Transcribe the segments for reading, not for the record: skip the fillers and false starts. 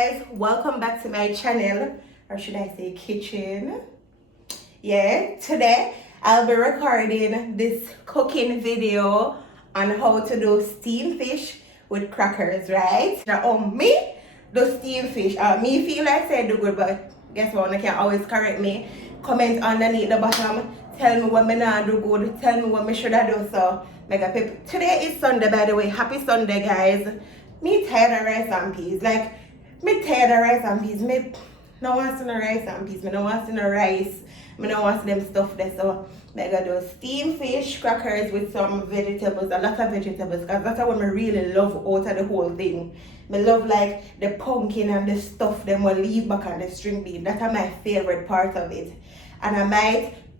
guys, welcome back to my channel, or should I say kitchen. Yeah, today I'll be recording this cooking video on how to do steamed fish with crackers, right? Now me do steamed fish. Me feel like say do good, but guess what, you can always correct me. Comment underneath the bottom, tell me what me not do good, tell me what me should I do. So mega pip. Today is Sunday, by the way. Happy Sunday, guys. Me tired of rice and peas. Like, me tired of rice and peas. Me no want to no rice and peas. Me no want to no rice. Me no want to them stuff there. So I gotta do steamed fish crackers with some vegetables, a lot of vegetables, because that's what I really love out of the whole thing. Me love like the pumpkin and the stuff them will leave back on the string bean. That's my favorite part of it. And I'm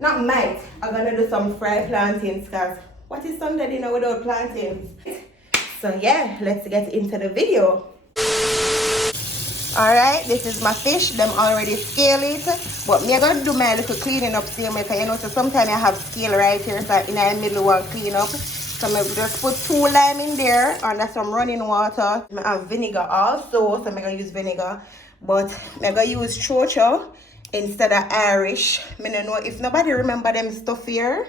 gonna do some fried plantains, because what is Sunday dinner without plantains? So yeah, let's get into the video. Alright, this is my fish. Them already scale it. But me gonna do my little cleaning up here, because you know, so sometimes I have scale right here, so in the middle one clean up. So I just put 2 lime in there under some running water. I have vinegar also, so I'm gonna use vinegar. But I'm gonna use chocho instead of Irish. I don't know if nobody remember them stuff here.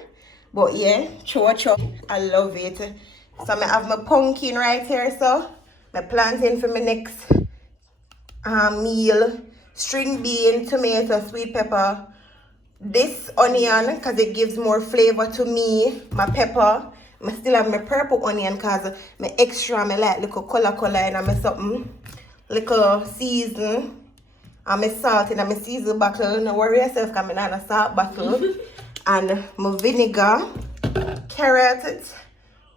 But yeah, chocho, I love it. So I have my pumpkin right here, so my plantain for my next meal, string bean, tomato, sweet pepper, this onion because it gives more flavor to me, my pepper. I still have my purple onion because my extra, I like little color and my something, little season, and my salt in my season bottle. No worry yourself because I'm not a salt bottle. And my vinegar, carrot,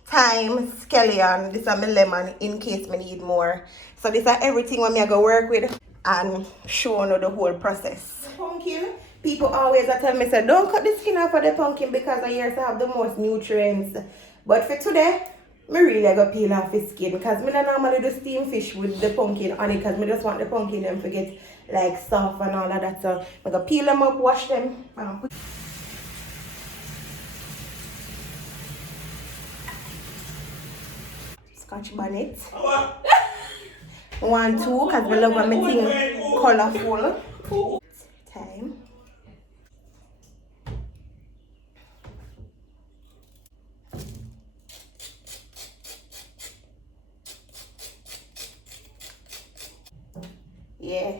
thyme, scallion. This is my lemon in case I need more. So this is everything when I go work with and show you the whole process. Pumpkin, people always tell me, say, don't cut the skin off of the pumpkin because I hear to have the most nutrients. But for today, I really go peel off the skin because I don't normally do steamed fish with the pumpkin on it because I just want the pumpkin them to get like soft and all of that. So I go peel them up, wash them, and put Scotch bonnet. 1, 2, because we love everything colorful. Time. Yeah.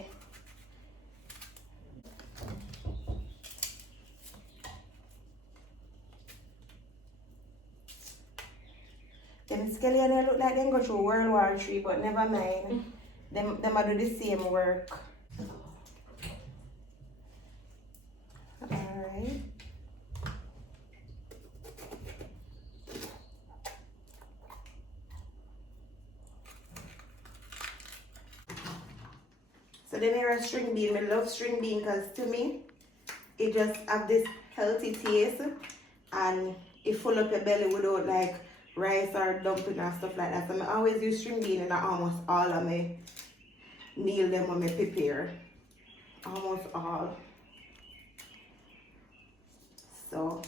Them scallion look like them go through World War III, but never mind. Them do the same work. Alright. So then here is string bean. I love string bean because to me, it just have this healthy taste and it full up your belly without like rice or dumpling and stuff like that. So I always use string bean in almost all of my meal them when I prepare. Almost all. So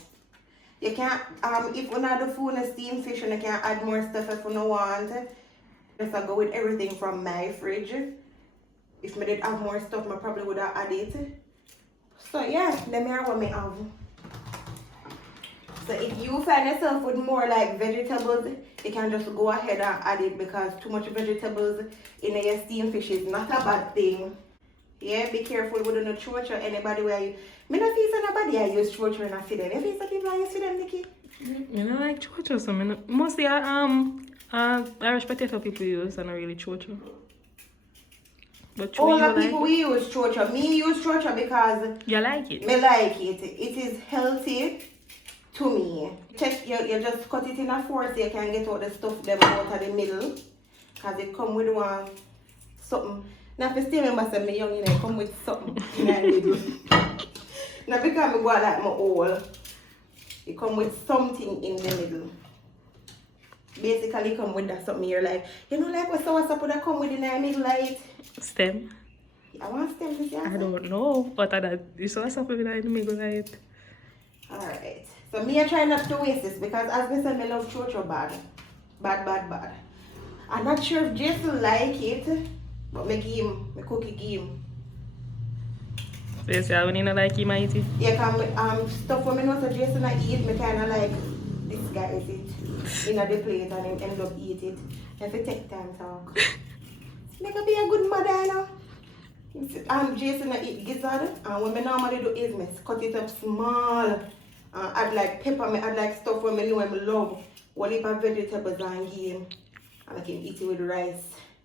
you can if you not do food and steamed fish and you can add more stuff if you don't want. Just I go with everything from my fridge. If I did have more stuff, I probably would have added it. So yeah, let me have what I have. So if you find yourself with more like vegetables, you can just go ahead and add it because too much vegetables in your steamed fish is not a bad thing. Yeah, be careful with the chocho. Anybody where you, me not feel nobody I use chocho and I feed them. You feel some people I use them, Nikki? You know, like chocho, so mostly Irish potato people use and not really chocho. But all the people we use chocho. Me use chocho because you like it. Me like it. It is healthy to me. Check you just cut it in a fork so you can get all the stuff them out of the middle. Cause it come with one something. Now if you still remember say me young, you know, it come with something in the middle. Now because I go like my old, it come with something in the middle. Basically come with that something you're like, you know, like what sour would come with in the middle like stem. I want stem this year. I don't know. But that is also something in the middle like. Alright. So me I try not to waste this because as I said, I love chocho bad. Bad. I'm not sure if Jason like it, But me cookie game. So you say when you not like him, I eat it? Yeah, cause stuff when me know so Jason I eat, me kinda like disguise it in the plate and him end up eat it. If you take time talk. Make a be a good mother, you know. Jason I eat gizzard, and what me normally do is me cut it up small. Add like pepper, me add like stuff when me know I love. One heap of vegetables and game. And I can eat it with rice.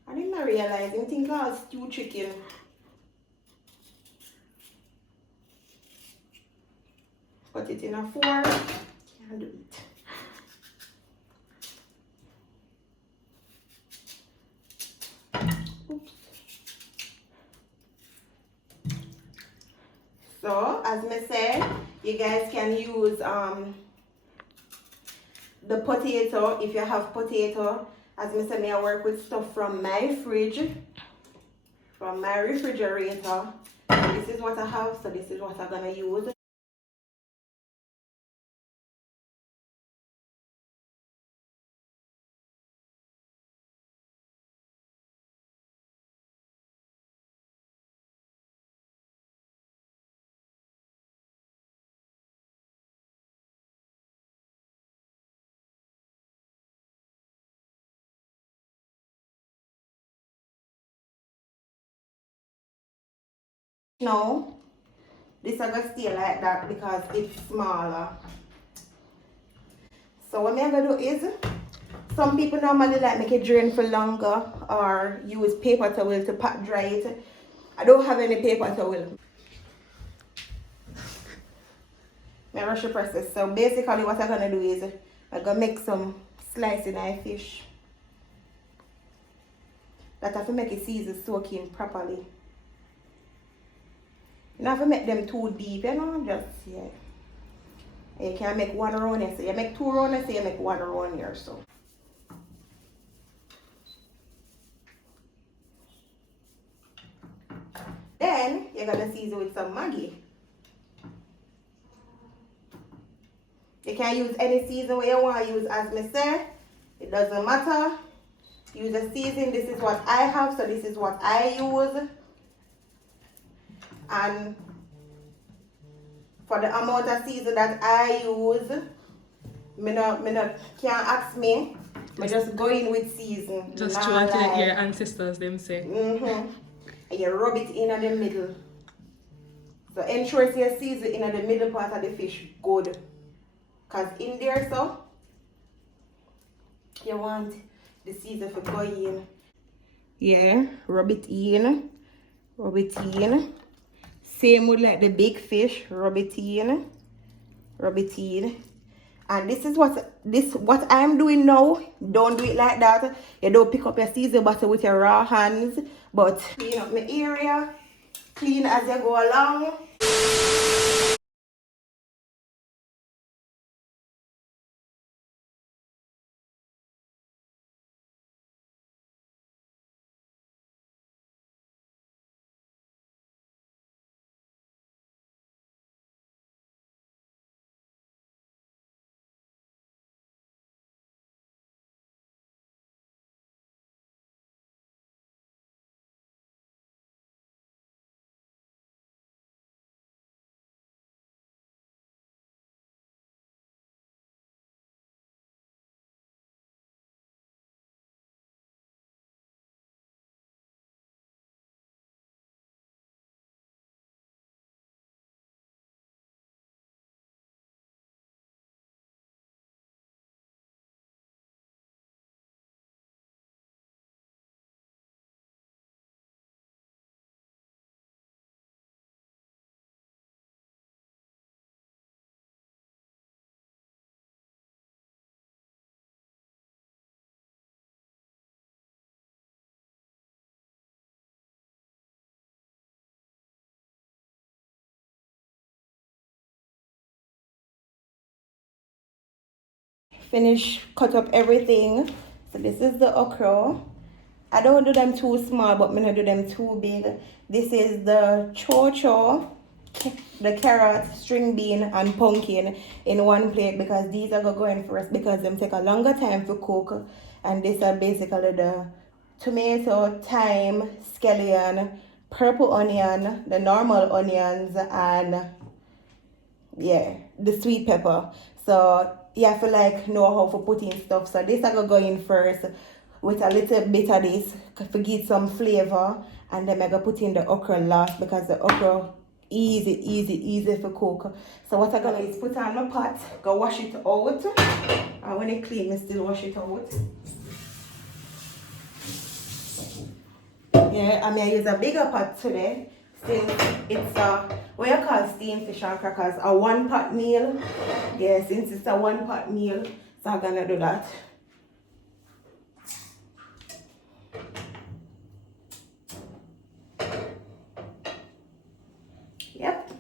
I didn't realize, I think I was stew chicken. Put it in a fork. Can't do it. Oops. So, as me said, you guys can use the potato if you have potato. As me said, I work with stuff from my fridge, from my refrigerator. So this is what I have, so this is what I'm gonna use. No, this is gonna stay like that because it's smaller. So what I'm gonna do is, some people normally like make it drain for longer or use paper towel to pat dry it. I don't have any paper towel. I rush the process. So basically what I'm gonna do is I'm gonna make some slicing of fish. That have to make it season soak in properly. You don't have to make them too deep, you know, just yeah. You can make one round here, so you make two round here, so you make one round here, so. Then you're gonna season with some Maggi. You can use any season where you want to use, as me say. It doesn't matter. Use a season. This is what I have, so this is what I use. And for the amount of season that I use, can't ask me. I just go in with season. Just throw it like your ancestors them say. And you rub it in the middle. So ensure you season in the middle part of the fish good. Because in there, so, you want the season to go in. Yeah, rub it in. Rub it in. Same with like the big fish. Rub it in. Rub it in. And this is what I'm doing now. Don't do it like that. You don't pick up your season butter with your raw hands. But clean up my area. Clean as you go along. Finish cut up everything. So this is the okra. I don't do them too small, but I'm not do them too big. This is the chocho, the carrot, string bean, and pumpkin in one plate because these are going first because them take a longer time to cook. And these are basically the tomato, thyme, scallion, purple onion, the normal onions, and yeah, the sweet pepper. So you have to like know how to put in stuff. So this I go in first with a little bit of this to give some flavor, and then I go put in the okra last because the okra easy for cook. So what I'm gonna is put on my pot, go wash it out, and when it clean, I still wash it out. Yeah, I mean I use a bigger pot today. Still, it's what you call steamed fish and crackers, a 1 pot meal. Yeah, since it's a 1 pot meal, so I'm gonna do that. Yep.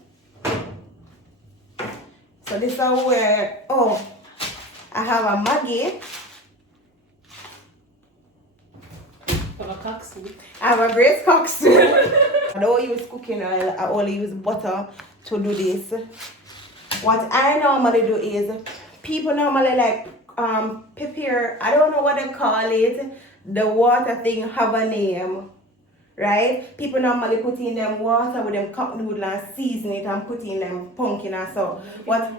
So this is where, oh, I have a Maggi. I have a great cock soup. I don't use cooking oil, I only use butter to do this. What I normally do is, people normally like prepare, I don't know what they call it, the water thing have a name, right? People normally put in them water with them cup noodle and season it and put in them pumpkin and so. What?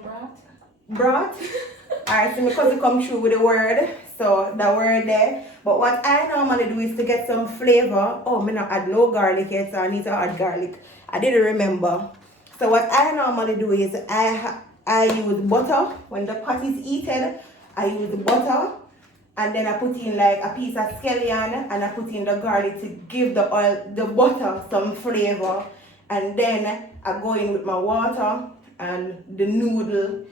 Broth? Alright, so because it come through with the word, so the word there. But what I normally do is to get some flavor. Oh, me not add no garlic yet, so I need to add garlic. I didn't remember. So what I normally do is I use butter. When the pot is heated, I use butter. And then I put in like a piece of scallion and I put in the garlic to give the oil, the butter some flavor. And then I go in with my water and the noodle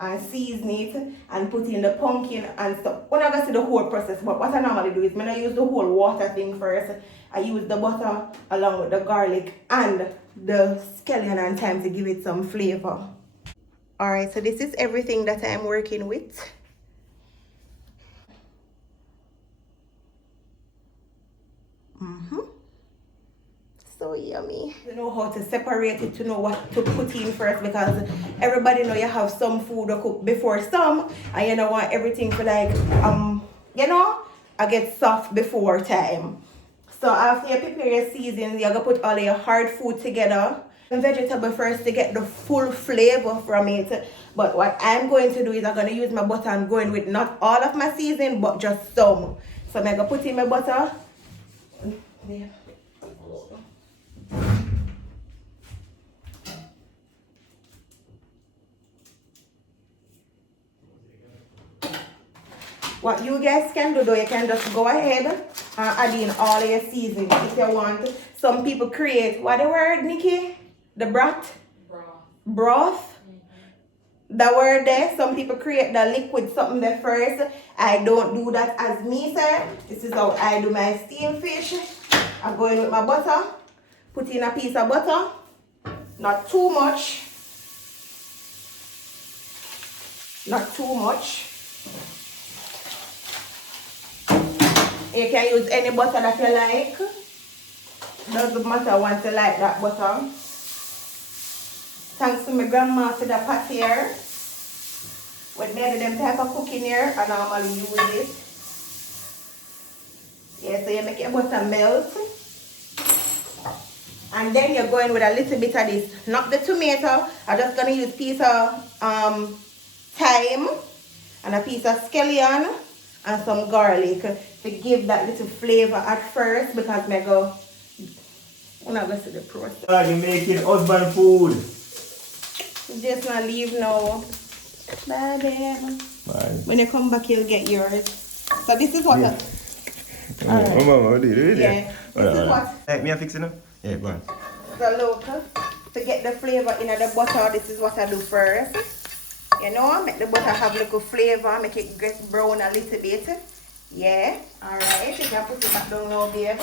and season it and put in the pumpkin and stuff. When I go to the whole process, but what I normally do is when I use the whole water thing first, I use the butter along with the garlic and the scallion and thyme to give it some flavor. Alright, so this is everything that I'm working with. So yummy. You know how to separate it, to know what to put in first, because everybody know you have some food to cook before some, and you don't want everything to like you know, I get soft before time. So after you prepare your seasoning, you're gonna put all your hard food together. The vegetable first to get the full flavor from it. But what I'm going to do is I'm gonna use my butter. I'm going with not all of my seasoning, but just some. So I'm gonna put in my butter. There. What you guys can do though, you can just go ahead and add in all your seasoning if you want. Some people create, what the word, Nikki? The broth? Broth? The word there, some people create the liquid something there first. I don't do that as me, sir. This is how I do my steamed fish. I go in with my butter, put in a piece of butter, not too much. Not too much. You can use any butter that you like. Doesn't matter once you like that butter. Thanks to my grandma for the pot here. When they do them type of cooking here, I normally use it. Yeah, so you make your butter melt. And then you're going with a little bit of this. Not the tomato. I'm just going to use a piece of thyme and a piece of scallion and some garlic to give that little flavor at first, because I'm not going to see the process. You're making husband food. Just not leave now. Bye, babe. Bye. When you come back, you'll get yours. So this is what. Yeah. Alright. Mama, do it. Yeah. This is what. Hey, me a fix it now? Yeah, go on. The local. To get the flavor in the butter, this is what I do first. You know, make the butter have a little flavor, make it get brown a little bit. Yeah. Alright. You can put it back down now, babe.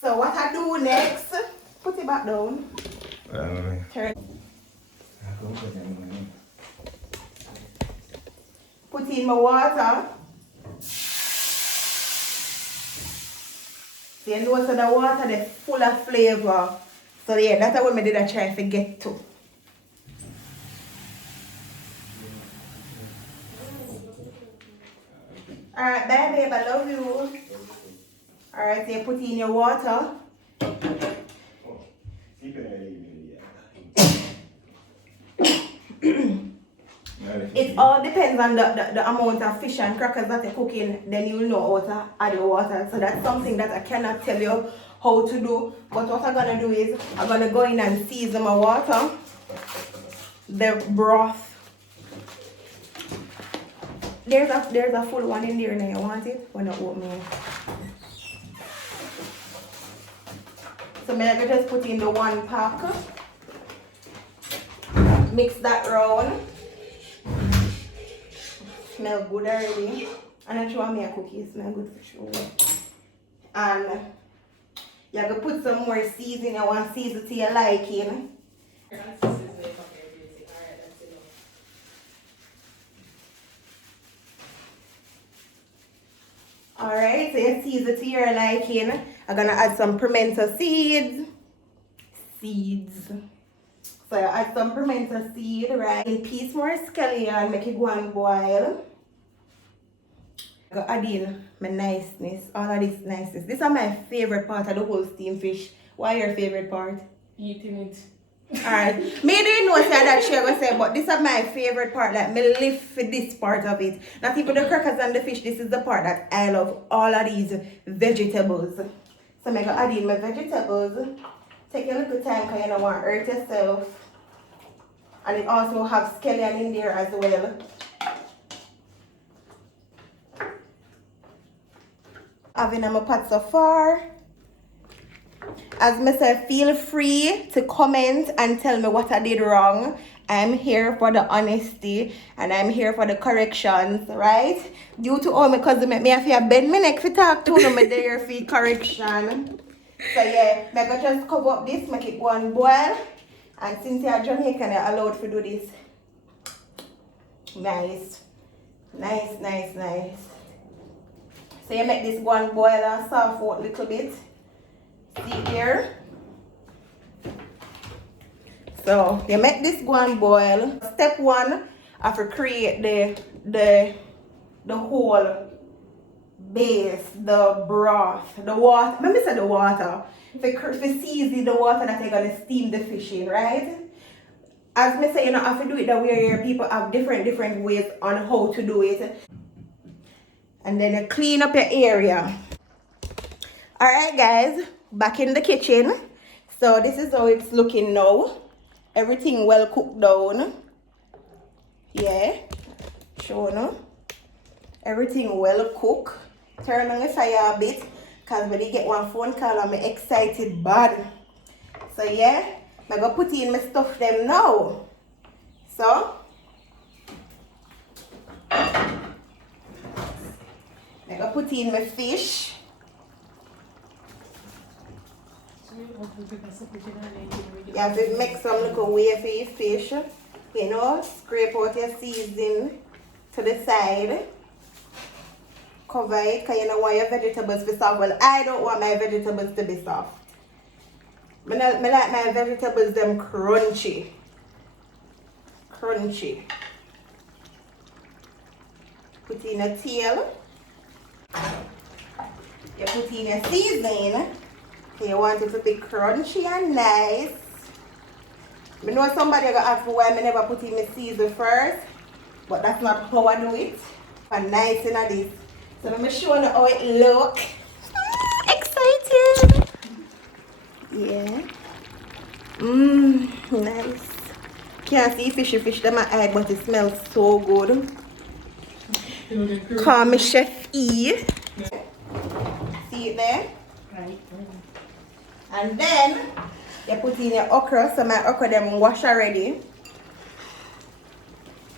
So what I do next, put it back down. Turn. Put in my water. So you know, so the water is full of flavor. So yeah, that's what I did I try to get to. Alright, bye babe, I love you. Alright, so you put in your water. It all depends on the amount of fish and crackers that you're cooking, then you'll know how to add your water. So that's something that I cannot tell you how to do. But what I'm gonna do is I'm gonna go in and season my water, the broth. There's a full one in there now. You want it? When I open it. So I'm gonna just put in the 1 pack. Mix that round. Smell good already. And I try me a cookie, smell good for sure. And you're gonna put some more seasoning. I want season to your liking. Alright, so you season to your liking. I'm gonna add some pimento seeds. So you add some pimento seed, right? In piece more scallion, make it go and boil. I go add in my niceness, all of this niceness. This is my favorite part of the whole steamed fish. Why your favorite part? Eating it. Alright, maybe you know say that she ever say, but this is my favorite part. Like me live for this part of it. Not even the crackers and the fish. This is the part that I love. All of these vegetables. So I'm gonna add in my vegetables. Take a little time because you don't want to hurt yourself. And it also has scallion in there as well. Having my pot so far. As I said, feel free to comment and tell me what I did wrong. I'm here for the honesty and I'm here for the corrections, right? Due to all my cousin make me have to bend my neck for talk to them, there for correction. So yeah, I'm gonna just cover up this, make it go and boil. And since you're Jamaican, you're allowed to do this. Nice. So you make this go and boil and soft out a little bit. See here. So you make this go and boil. Step 1, I have to create the whole base, the broth, the water. Let me say the water. For season the water that you're gonna steam the fish in, right? As me say, you don't have to do it that way. Here people have different ways on how to do it. And then you clean up your area. Alright guys, back in the kitchen. So this is how it's looking now. Everything well cooked down. Yeah. Show no. Everything well cooked. Turn on the fire a bit. Because when you get one phone call, I'm excited bad. So yeah, I'm going to put in my stuff them now. So, I'm going to put in my fish. You have to make some little way for your fish. You know, scrape out your seasoning to the side. Cover it because you don't want your vegetables to be soft. Well, I don't want my vegetables to be soft. I like my vegetables them crunchy. Put in a tail. You put in a seasoning. So you want it to be crunchy and nice. I know somebody gonna ask me why I never put in my season first. But that's not how I do it. I'm nice in this. So let me show you how it look. Excited. Yeah. Nice. Can't see fish them my eye, but it smells so good. Call me Chef E. See it there? Right. And then you put in your okra. So my okra them wash already.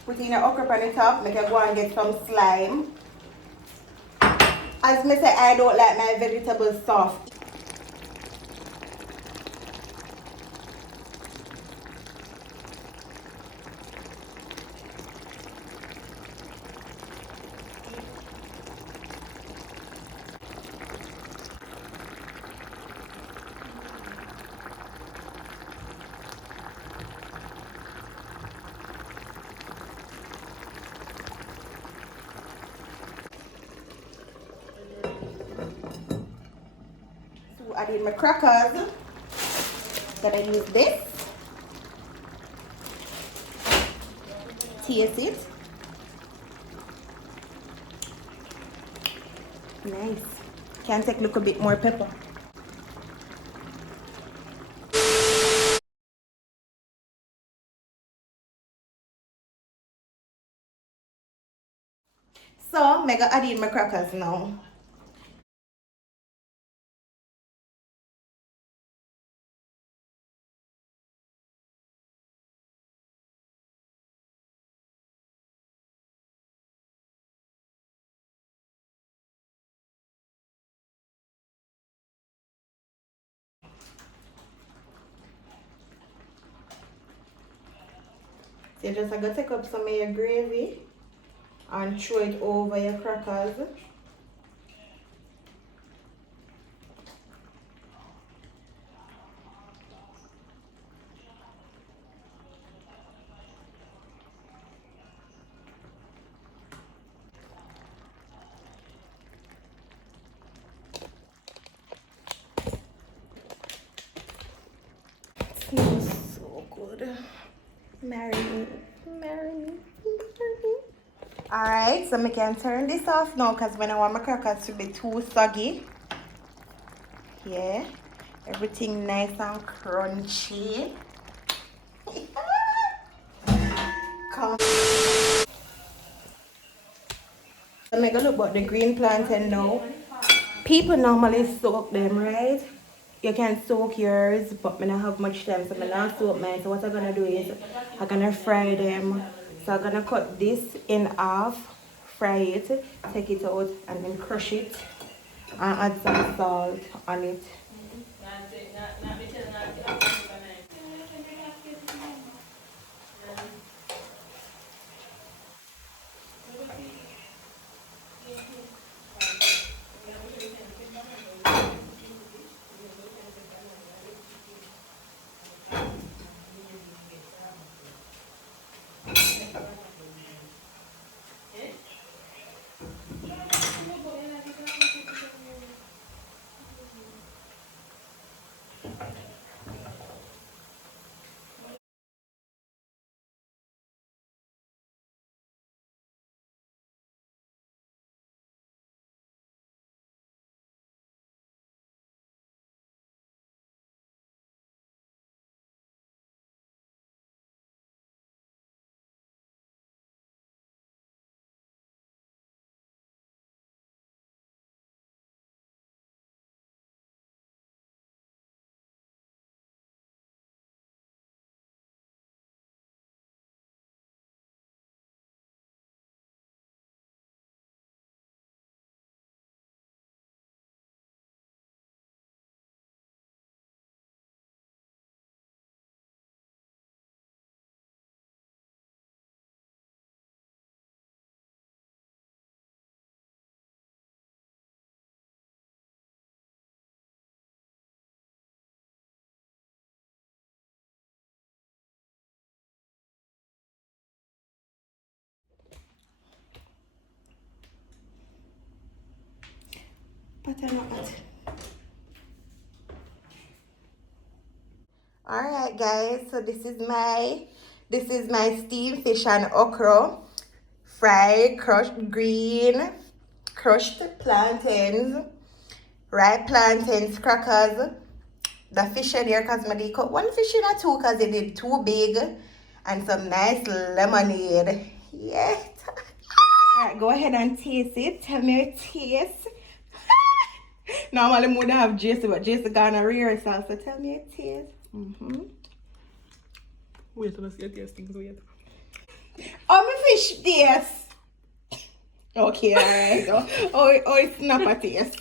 Put in your okra on the top, make it go and get some slime. As me say, I don't like my vegetables soft. add in my crackers. Gonna use this. Taste it. Nice. Can take a little bit more pepper. So, I'm gonna add in my crackers now. So, you just gonna take up some of your gravy and throw it over your crackers. It smells so good. Marinate. Alright, so I can turn this off now because when I want my crackers to be too soggy. Yeah, everything nice and crunchy. Come. I'm gonna look about the green plantain now. People normally soak them, right? You can soak yours, but I don't have much time, so I'm not soak mine. So what I'm gonna do is I'm gonna fry them. So I'm gonna cut this in half, fry it, take it out, and then crush it and add some salt on it. Butternut. Alright guys, so this is my steamed fish and okra, fried crushed green, crushed plantains, ripe plantains, crackers, the fish in here because I cut one fish in a two because it did too big, and some nice lemonade. Yeah. Alright, go ahead and taste it. Tell me your taste. Normally I would have Jason, but Jason gonna rear herself, so tell me your taste. Wait till I see your tasting. Wait. Oh, my fish taste. Okay, alright. Oh, it's not a taste.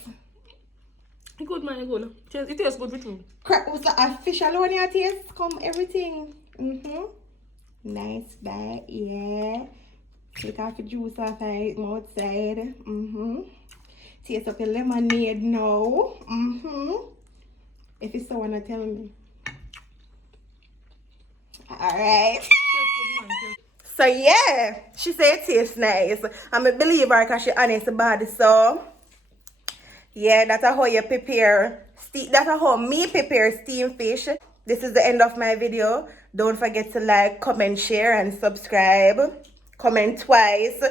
Good man, good. It tastes good with you. Crap, was that a fish alone your taste? Come everything. Nice bite, yeah. Take off the juice off the outside. Taste up your lemonade now. If it's so wanna tell me. Alright. So yeah, she said it tastes nice. I'm a believer because she honest about it. So yeah, that's how you prepare That's how me prepare steamed fish. This is the end of my video. Don't forget to like, comment, share, and subscribe. Comment twice